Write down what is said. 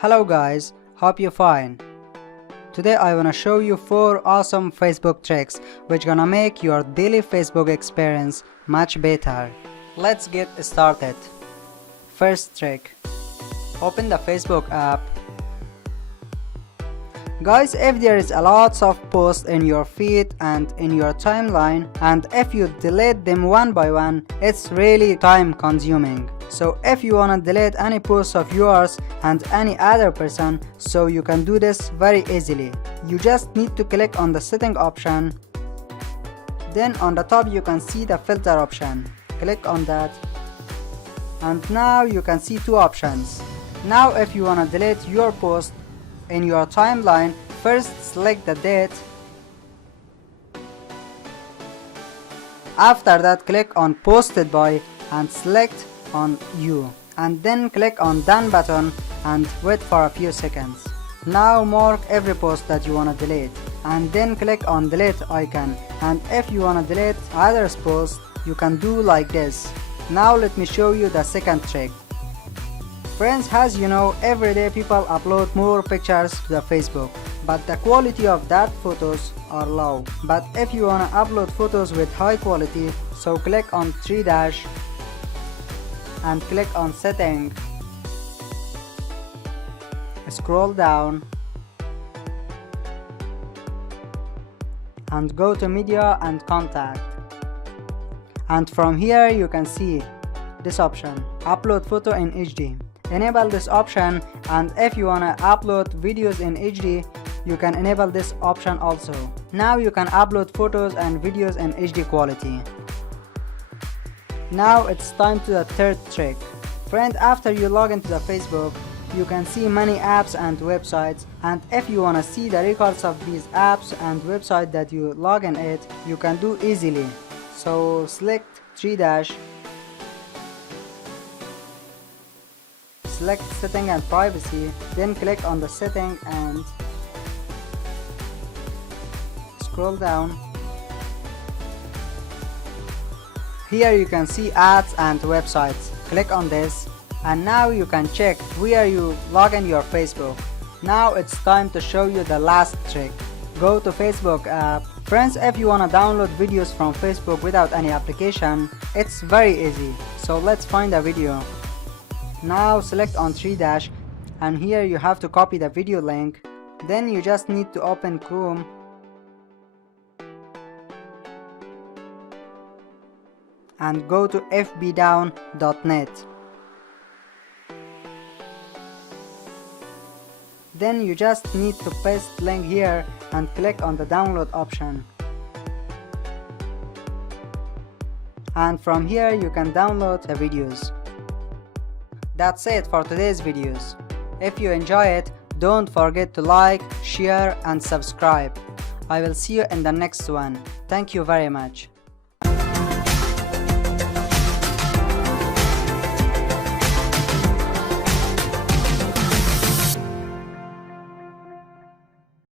Hello guys, hope you're fine. Today I wanna show you 4 awesome Facebook tricks which gonna make your daily Facebook experience much better. Let's get started. First trick. Open the Facebook app. Guys, if there is a lot of posts in your feed and in your timeline, and if you delete them one by one, it's really time consuming. So if you wanna delete any post of yours and any other person, so you can do this very easily. You just need to click on the setting option. Then on the top you can see the filter option. Click on that. And now you can see 2 options. Now if you wanna delete your post in your timeline, first select the date. After that, click on posted by and select on you, and then click on done button and wait for a few seconds. Now mark every post that you wanna delete and then click on delete icon, and if you wanna delete others post, you can do like this. Now let me show you the second trick. Friends, as you know, every day people upload more pictures to the Facebook, but the quality of that photos are low. But if you wanna upload photos with high quality, so click on 3 dash and click on setting. Scroll down and go to media and contact. And from here you can see this option, upload photo in HD. Enable this option, and if you wanna upload videos in HD, you can enable this option also. Now you can upload photos and videos in HD quality. Now it's time to the third trick. Friend, after you log into the Facebook, you can see many apps and websites, and if you wanna see the records of these apps and websites that you log in it, you can do easily. So select 3 dash, select setting and privacy, then click on the setting and scroll down. Here you can see ads and websites. Click on this, and now you can check where you log in your Facebook. Now it's time to show you the last trick. Go to Facebook app. Friends, if you wanna download videos from Facebook without any application, it's very easy. So let's find a video. Now select on 3 dash, and here you have to copy the video link. Then you just need to open Chrome and go to fbdown.net. Then you just need to paste the link here and click on the download option. And from here you can download the videos. That's it for today's videos. If you enjoy it, don't forget to like, share and subscribe. I will see you in the next one. Thank you very much.